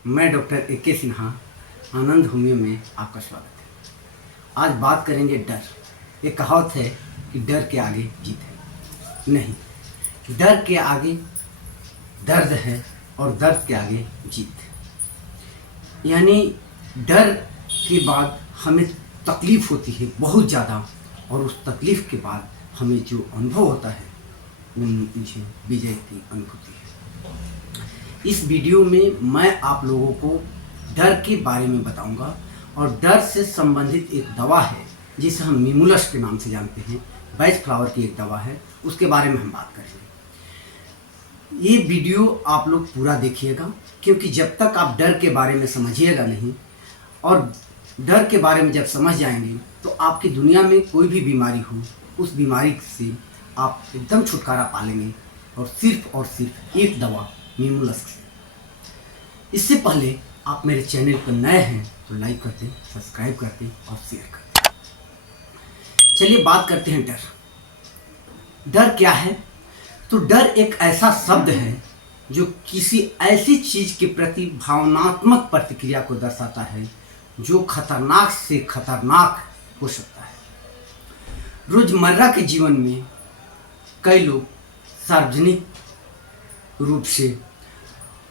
मैं doctor A K. Sinha आनंद homeo में आपका स्वागत है। आज बात करेंगे डर। एक कहावत है कि डर के आगे जीत है। नहीं, डर के आगे दर्द है और दर्द के आगे जीत है। यानी डर के बाद हमें तकलीफ़ होती है बहुत ज़्यादा, और उस तकलीफ़ के बाद हमें जो अनुभव होता है वो मुझे विजय की अनुभूति है। इस वीडियो में मैं आप लोगों को डर के बारे में बताऊंगा, और डर से संबंधित एक दवा है जिसे हम मिमुलस के नाम से जानते हैं। बैच फ्लावर की एक दवा है, उसके बारे में हम बात करेंगे। ये वीडियो आप लोग पूरा देखिएगा, क्योंकि जब तक आप डर के बारे में समझिएगा नहीं, और डर के बारे में जब समझ जाएंगे तो आपकी दुनिया में कोई भी बीमारी हो, उस बीमारी से आप एकदम छुटकारा पा लेंगे, और सिर्फ एक दवा मिमुलस से। इससे पहले आप मेरे चैनल पर नए हैं तो लाइक करते, सब्सक्राइब करते और शेयर करते। चलिए बात करते हैं डर। डर क्या है? तो डर एक ऐसा शब्द है जो किसी ऐसी चीज के प्रति भावनात्मक प्रतिक्रिया को दर्शाता है जो खतरनाक से खतरनाक हो सकता है। रोजमर्रा के जीवन में कई लोग सार्वजनिक रूप से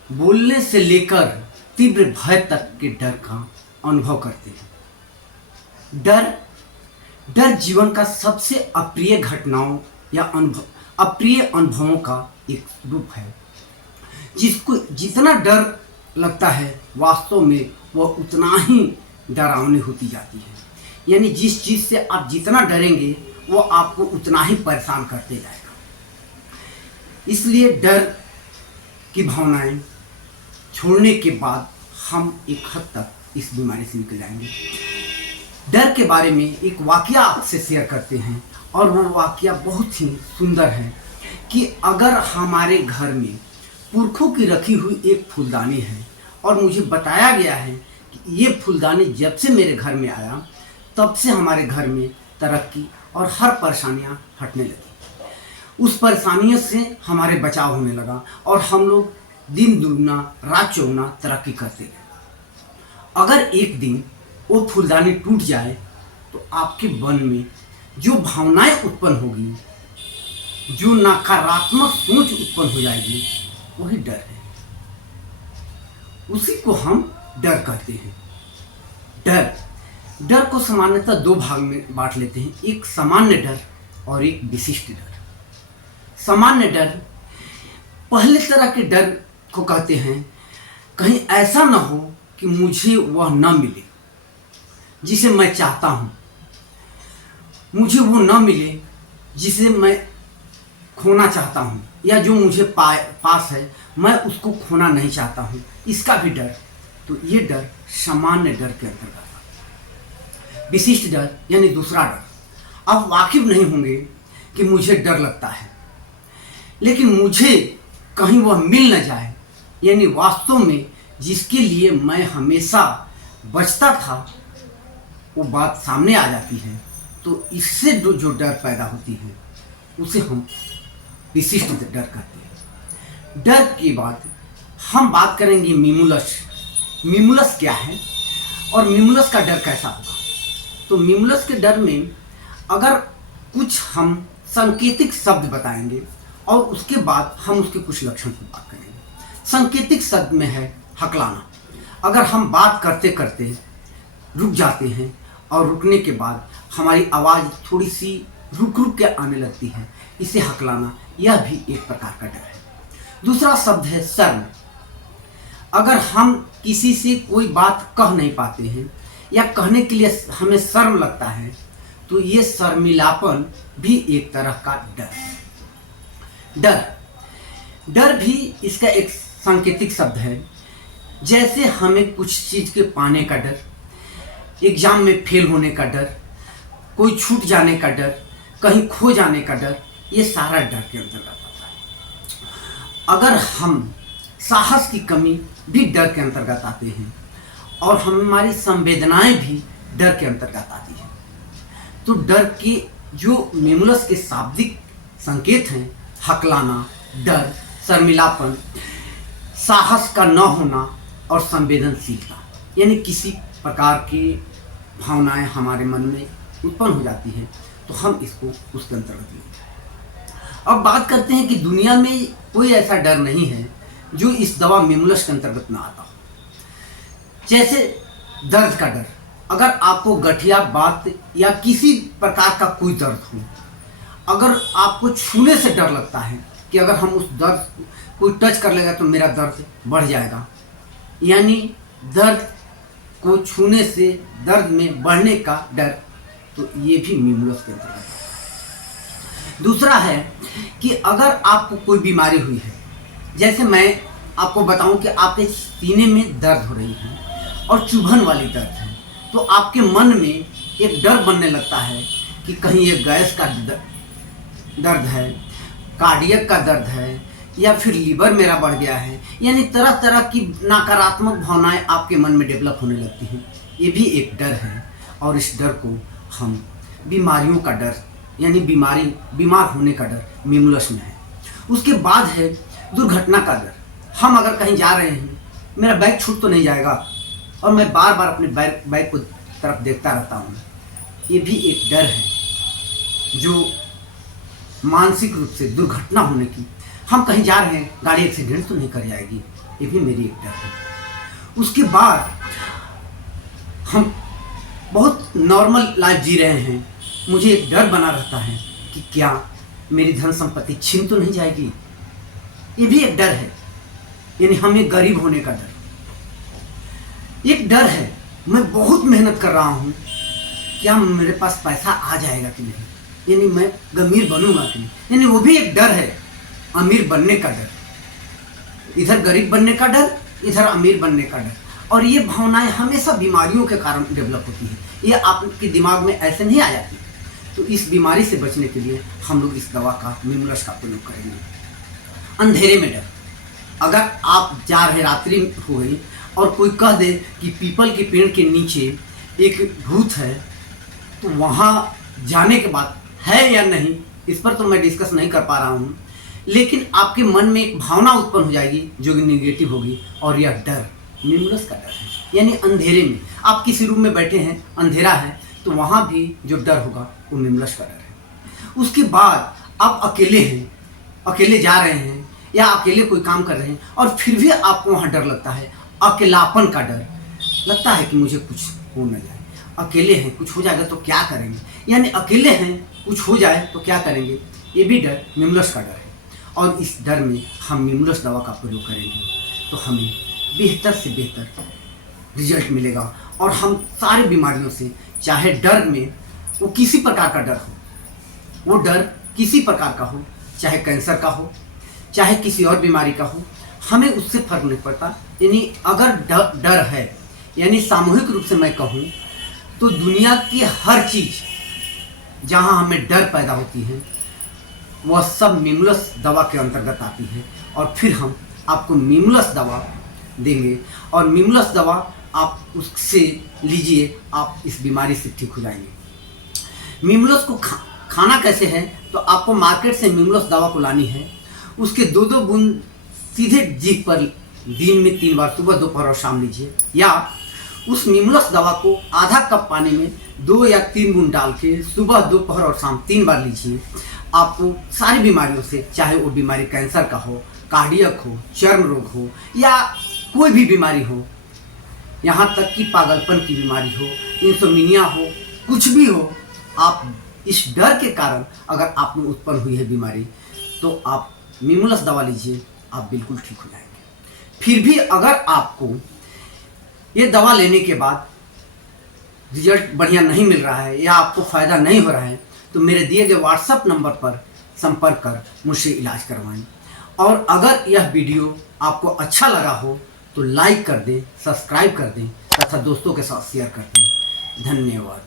बोलने से लेकर तीव्र भय तक के डर का अनुभव करते हैं। डर जीवन का सबसे अप्रिय घटनाओं या अप्रिय अनुभवों का एक रूप है। जिसको जितना डर लगता है, वास्तव में वह उतना ही डरावनी होती जाती है। यानी जिस चीज़ से आप जितना डरेंगे वो आपको उतना ही परेशान करते जाएगा। इसलिए डर की भावनाएं छोड़ने के बाद हम एक हद तक इस बीमारी से निकल जाएंगे। डर के बारे में एक वाकया आपसे शेयर करते हैं, और वो वाकया बहुत ही सुंदर है कि अगर हमारे घर में पुरखों की रखी हुई एक फूलदानी है, और मुझे बताया गया है कि ये फूलदानी जब से मेरे घर में आया तब से हमारे घर में तरक्की और हर परेशानियाँ हटने लगी। उस परेशानियों से हमारे बचाव होने लगा, और हम लोग दिन दुगना रात चौगुना तरक्की करते गए। अगर एक दिन वो फूलदानी टूट जाए तो आपके मन में जो भावनाएं उत्पन्न होगी, जो नकारात्मक सोच उत्पन्न हो जाएगी, वही डर है। उसी को हम डर कहते हैं। डर को सामान्यतः दो भाग में बांट लेते हैं, एक सामान्य डर और एक विशिष्ट डर। सामान्य डर पहले तरह के डर को कहते हैं कहीं ऐसा ना हो कि मुझे वह न मिले जिसे मैं चाहता हूँ, मुझे वो न मिले जिसे मैं खोना चाहता हूँ, या जो मुझे पास है मैं उसको खोना नहीं चाहता हूँ, इसका भी डर। तो ये डर सामान्य डर के अंतर्गत है। विशिष्ट डर यानी दूसरा डर। आप वाकिफ नहीं होंगे कि मुझे डर लगता है, लेकिन मुझे कहीं वह मिल न जाए, यानी वास्तव में जिसके लिए मैं हमेशा बचता था वो बात सामने आ जाती है। तो इससे जो डर पैदा होती है उसे हम विशिष्ट डर कहते हैं। डर के बाद हम बात करेंगे मिमुलस। मिमुलस क्या है और मिमुलस का डर कैसा होगा? तो मिमुलस के डर में अगर कुछ हम सांकेतिक शब्द बताएंगे, और उसके बाद हम उसके कुछ लक्षण की बात करेंगे। सांकेतिक शब्द में है हकलाना। अगर हम बात करते करते रुक जाते हैं, और रुकने के बाद हमारी आवाज़ थोड़ी सी रुक के आने लगती है, इसे हकलाना, यह भी एक प्रकार का डर है। दूसरा शब्द है शर्म। अगर हम किसी से कोई बात कह नहीं पाते हैं, या कहने के लिए हमें शर्म लगता है, तो ये शर्मिलापन भी एक तरह का डर है। डर भी इसका एक सांकेतिक शब्द है। जैसे हमें कुछ चीज़ के पाने का डर, एग्जाम में फेल होने का डर, कोई छूट जाने का डर, कहीं खो जाने का डर, ये सारा डर के अंतर्गत आता है। अगर हम साहस की कमी भी डर के अंतर्गत आते हैं, और हमारी संवेदनाएं भी डर के अंतर्गत आती हैं। तो डर के जो मिमुलस के शाब्दिक संकेत हैं, हकलाना, डर, शर्मिलापन, साहस का न होना, और संवेदनशीलता, यानी किसी प्रकार की भावनाएं हमारे मन में उत्पन्न हो जाती हैं तो हम इसको उसके अंतर्गत लेते हैं। अब बात करते हैं कि दुनिया में कोई ऐसा डर नहीं है जो इस दवा मिमुलस के अंतर्गत ना आता हो। जैसे दर्द का डर, अगर आपको गठिया बात या किसी प्रकार का कोई दर्द हो, अगर आपको छूने से डर लगता है कि अगर हम उस दर्द कोई टच कर लेगा तो मेरा दर्द बढ़ जाएगा, यानी दर्द को छूने से दर्द में बढ़ने का डर, तो ये भी मिमुलस के अंतर्गत है। दूसरा है कि अगर आपको कोई बीमारी हुई है, जैसे मैं आपको बताऊं कि आपके सीने में दर्द हो रही है और चुभन वाली दर्द है, तो आपके मन में एक डर बनने लगता है कि कहीं ये गैस का दर्द है, कार्डियक का दर्द है, या फिर लीवर मेरा बढ़ गया है, यानी तरह तरह की नकारात्मक भावनाएं आपके मन में डेवलप होने लगती हैं। ये भी एक डर है और इस डर को हम बीमारियों का डर, यानी बीमार होने का डर मिमुलस में है। उसके बाद है दुर्घटना का डर। हम अगर कहीं जा रहे हैं, मेरा बैग छूट तो नहीं जाएगा और मैं बार बार अपने बैग को तरफ देखता रहता हूँ, ये भी एक डर है जो मानसिक रूप से दुर्घटना होने की। हम कहीं जा रहे हैं, गाड़ी एक्सीडेंट तो नहीं कर जाएगी, ये भी मेरी एक डर है। उसके बाद हम बहुत नॉर्मल लाइफ जी रहे हैं, मुझे एक डर बना रहता है कि क्या मेरी धन संपत्ति छीन तो नहीं जाएगी, ये भी एक डर है, यानी हमें गरीब होने का डर। एक डर है मैं बहुत मेहनत कर रहा हूँ, क्या मेरे पास पैसा आ जाएगा कि नहीं, यानी मैं अमीर बनूंगा कि नहीं, यानी वो भी एक डर है, अमीर बनने का डर। इधर गरीब बनने का डर, इधर अमीर बनने का डर। और ये भावनाएं हमेशा बीमारियों के कारण डेवलप होती हैं, ये आपके दिमाग में ऐसे नहीं आ जाती। तो इस बीमारी से बचने के लिए हम लोग इस दवा का मिमुलस का प्रयोग करेंगे। अंधेरे में डर, अगर आप जा रहे, रात्रि हो गई और कोई कह दे कि पीपल के पेड़ के नीचे एक भूत है, तो वहाँ जाने के बाद है या नहीं, इस पर तो मैं डिस्कस नहीं कर पा रहा हूँ, लेकिन आपके मन में एक भावना उत्पन्न हो जाएगी जो कि निगेटिव होगी, और यह डर मिमुलस का डर है। यानी अंधेरे में आप किसी रूम में बैठे हैं, अंधेरा है, तो वहाँ भी जो डर होगा वो मिमुलस का डर है। उसके बाद आप अकेले हैं, अकेले जा रहे हैं या अकेले कोई काम कर रहे हैं और फिर भी आपको वहाँ डर लगता है, अकेलापन का डर लगता है कि मुझे कुछ हो न जाए, अकेले हैं कुछ हो जाएगा तो क्या करेंगे, यानी अकेले हैं कुछ हो जाए तो क्या करेंगे, ये भी डर मिमुलस का डर है। और इस डर में हम मिमुलस दवा का प्रयोग करेंगे तो हमें बेहतर से बेहतर रिजल्ट मिलेगा और हम सारी बीमारियों से, चाहे डर में वो किसी प्रकार का डर हो, वो डर किसी प्रकार का हो, चाहे कैंसर का हो, चाहे किसी और बीमारी का हो, हमें उससे फर्क नहीं पड़ता। यानी अगर डर है, यानी सामूहिक रूप से मैं कहूँ तो दुनिया की हर चीज़ जहाँ हमें डर पैदा होती है वह सब मिमुलस दवा के अंतर्गत आती है। और फिर हम आपको मिमुलस दवा देंगे और मिमुलस दवा आप उससे लीजिए, आप इस बीमारी से ठीक हो जाएंगे। मिमुलस को खाना कैसे है, तो आपको मार्केट से मिमुलस दवा को लानी है, उसके 2-2 बूंद सीधे जीभ पर दिन में 3 बार सुबह, दोपहर और शाम लीजिए, या उस मिमुलस दवा को आधा कप पानी में 2 या 3 बूंद डाल के सुबह, दोपहर और शाम 3 बार लीजिए। आपको सारी बीमारियों से, चाहे वो बीमारी कैंसर का हो, कार्डियक हो, चर्म रोग हो या कोई भी बीमारी हो, यहाँ तक कि पागलपन की बीमारी हो, इंसोमिनिया हो, कुछ भी हो, आप इस डर के कारण अगर आप में उत्पन्न हुई है बीमारी, तो आप मिमुलस दवा लीजिए, आप बिल्कुल ठीक हो जाएंगे। फिर भी अगर आपको ये दवा लेने के बाद रिजल्ट बढ़िया नहीं मिल रहा है या आपको फ़ायदा नहीं हो रहा है, तो मेरे दिए गए व्हाट्सएप नंबर पर संपर्क कर मुझसे इलाज करवाएं। और अगर यह वीडियो आपको अच्छा लगा हो तो लाइक कर दें, सब्सक्राइब कर दें तथा दोस्तों के साथ शेयर कर दें। धन्यवाद।